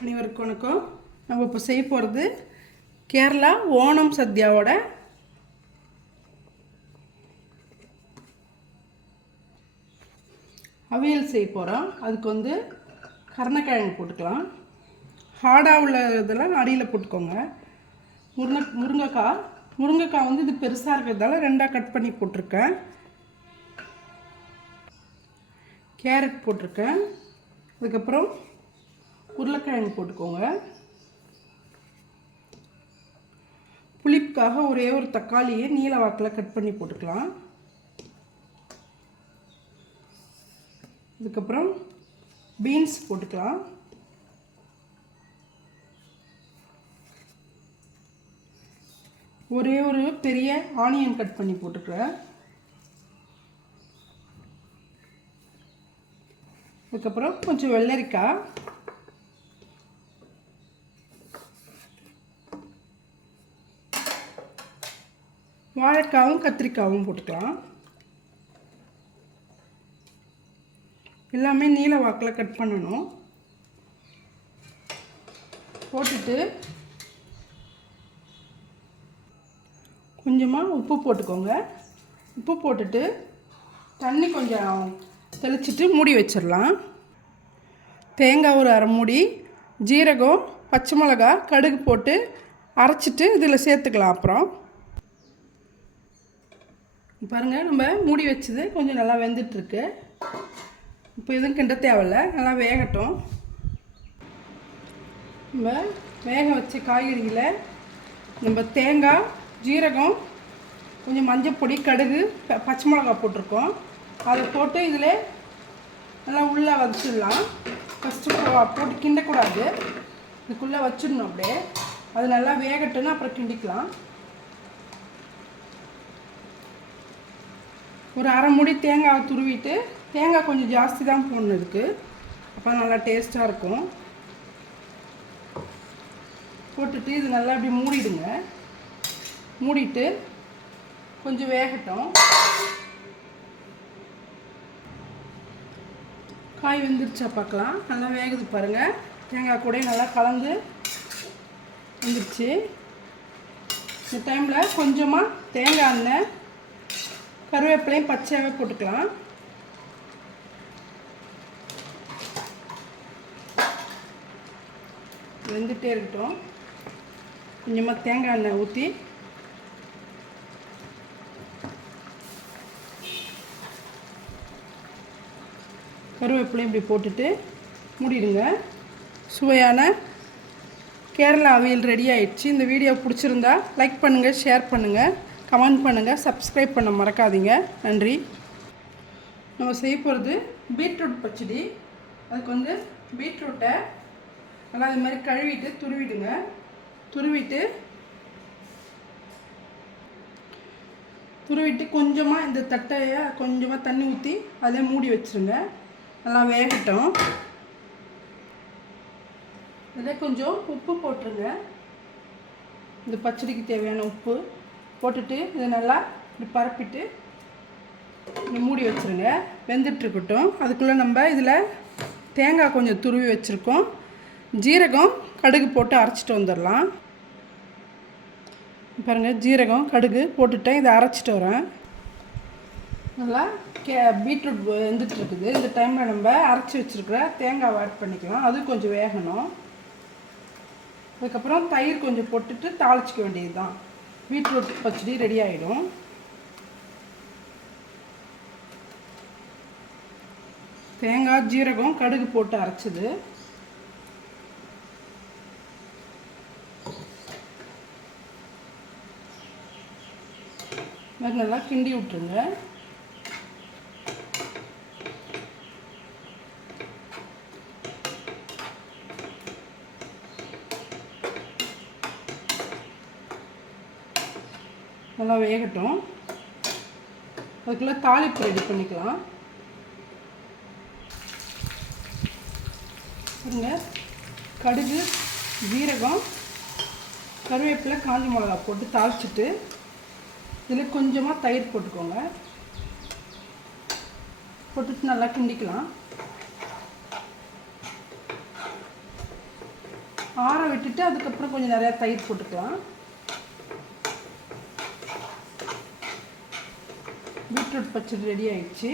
அனைவருக்கும் வணக்கம். நம்ம இப்போ செய்ய போகிறது கேரளா ஓணம் சத்யாவோட அவியல் செய்ய போகிறோம். அதுக்கு கருணக்கிழங்கு போட்டுக்கலாம். ஹார்டாக உள்ள இதெல்லாம் அடியில் போட்டுக்கோங்க. முருங்கைக்காய் இது பெருசாக இருக்கிறதால ரெண்டாக கட் பண்ணி போட்டிருக்கேன். கேரட் போட்டிருக்கேன். அதுக்கப்புறம் உருளைக்கிழங்கு போட்டுக்கோங்க. புளிப்புக்காக ஒரே ஒரு தக்காளியை நீல வாக்கில் கட் பண்ணி போட்டுக்கலாம். அதுக்கப்புறம் பீன்ஸ் போட்டுக்கலாம். ஒரே ஒரு பெரிய ஆனியன் கட் பண்ணி போட்டுக்கிறேன். அதுக்கப்புறம் கொஞ்சம் வெள்ளரிக்காய், வாழைக்காவும் கத்திரிக்காவும் போட்டுக்கலாம். எல்லாமே நீல வாக்கில் கட் பண்ணணும். போட்டுட்டு கொஞ்சமாக உப்பு போட்டுக்கோங்க. உப்பு போட்டுட்டு தண்ணி கொஞ்சம் தெளிச்சிட்டு மூடி வச்சிடலாம். தேங்காய் ஒரு அரை மூடி, ஜீரகம், பச்சை மிளகாய், கடுகு போட்டு அரைச்சிட்டு இதில் சேர்த்துக்கலாம். அப்புறம் பாருங்கள், நம்ம மூடி வச்சது கொஞ்சம் நல்லா வெந்துட்டுருக்கு. இப்போ எதுவும் கிண்ட தேவையில்லை, நல்லா வேகட்டும். நம்ம வேக வச்ச காய்கறியில் நம்ம தேங்காய், ஜீரகம், கொஞ்சம் மஞ்சள் பொடி, கடுகு, பச்சை மிளகாய் போட்டிருக்கோம். அதை போட்டு இதில் நல்லா உள்ளே வச்சிடலாம். ஃபஸ்ட்டு போட்டு கிண்டக்கூடாது, இதுக்குள்ளே வச்சிடணும். அப்படியே அது நல்லா வேகட்டுன்னு அப்புறம் கிண்டிக்கலாம். ஒரு அரை மூடி தேங்காய் துருவிட்டு, தேங்காய் கொஞ்சம் ஜாஸ்தி தான் போடணும் இதுக்கு, அப்போ நல்லா டேஸ்ட்டாக இருக்கும். போட்டுட்டு இது நல்லா அப்படி மூடிடுங்க. மூடிட்டு கொஞ்சம் வேகட்டும். காய் வெந்துருச்சா பார்க்கலாம். நல்லா வேகுது பாருங்கள். தேங்காய் கூட நல்லா கலந்து வந்துடுச்சு. இந்த டைமில் கொஞ்சமாக தேங்காய் எண்ணெய், கருவேப்பிலையும் பச்சையாகவே போட்டுக்கலாம். வெந்துட்டே இருக்கட்டும். கொஞ்சமாக தேங்காய் எண்ணெய் ஊற்றி கருவேப்பிலையும் இப்படி போட்டுட்டு மூடிடுங்க. சுவையான கேரளா அவியல் ரெடி ஆயிடுச்சு. இந்த வீடியோ பிடிச்சிருந்தா லைக் பண்ணுங்கள், ஷேர் பண்ணுங்கள், கமெண்ட் பண்ணுங்கள், சப்ஸ்கிரைப் பண்ண மறக்காதீங்க. நன்றி. நம்ம செய்ய போகிறது பீட்ரூட் பச்சடி. அதுக்கு பீட்ரூட்டை நல்லா இது மாதிரி கழுவிட்டு துருவிடுங்க. துருவிட்டு கொஞ்சமாக இந்த தட்டையை கொஞ்சமாக தண்ணி ஊற்றி அதிலே மூடி வச்சுருங்க. நல்லா வேகட்டும். இதில் கொஞ்சம் உப்பு போட்டுருங்க. இந்த பச்சடிக்கு தேவையான உப்பு போட்டுட்டு இதை நல்லா இப்படி பரப்பிட்டு மூடி வச்சுருங்க. வெந்துட்டுருக்கட்டும். அதுக்குள்ளே நம்ம இதில் தேங்காய் கொஞ்சம் துருவி வச்சுருக்கோம். ஜீரகம், கடுகு போட்டு அரைச்சிட்டு வந்துடலாம். பாருங்கள், ஜீரகம், கடுகு போட்டுட்டேன். இதை அரைச்சிட்டு வரேன். நல்லா பீட்ரூட் வெந்துட்டுருக்குது. இந்த டைமில் நம்ம அரைச்சி வச்சுருக்கிற தேங்காய் ஆட் பண்ணிக்கலாம். அது கொஞ்சம் வேகணும். அதுக்கப்புறம் தயிர் கொஞ்சம் போட்டுட்டு தாளிச்சிக்க வேண்டியது தான். பீட்ரூட் பச்சடி ரெடி ஆகிடும். தேங்காய், ஜீரகம், கடுகு போட்டு அரைச்சது. மாதிரி நல்லா கிண்டி விட்டுருங்க. நல்லா வேகட்டும். அதுக்குள்ளே தாளிப்பு ரெடி பண்ணிக்கலாம். பாருங்க, கடுகு, ஜீரகம், கருவேப்பிலை, காஞ்ச மிளகா போட்டு தாளிச்சிட்டு இதில் கொஞ்சமாக தயிர் போட்டுக்கோங்க. போட்டுட்டு நல்லா கிண்டிக்கலாம். ஆற விட்டுட்டு அதுக்கப்புறம் கொஞ்சம் நிறையா தயிர் போட்டுக்கலாம். பீட்ரூட் பச்சடி ரெடி ஆயிடுச்சு.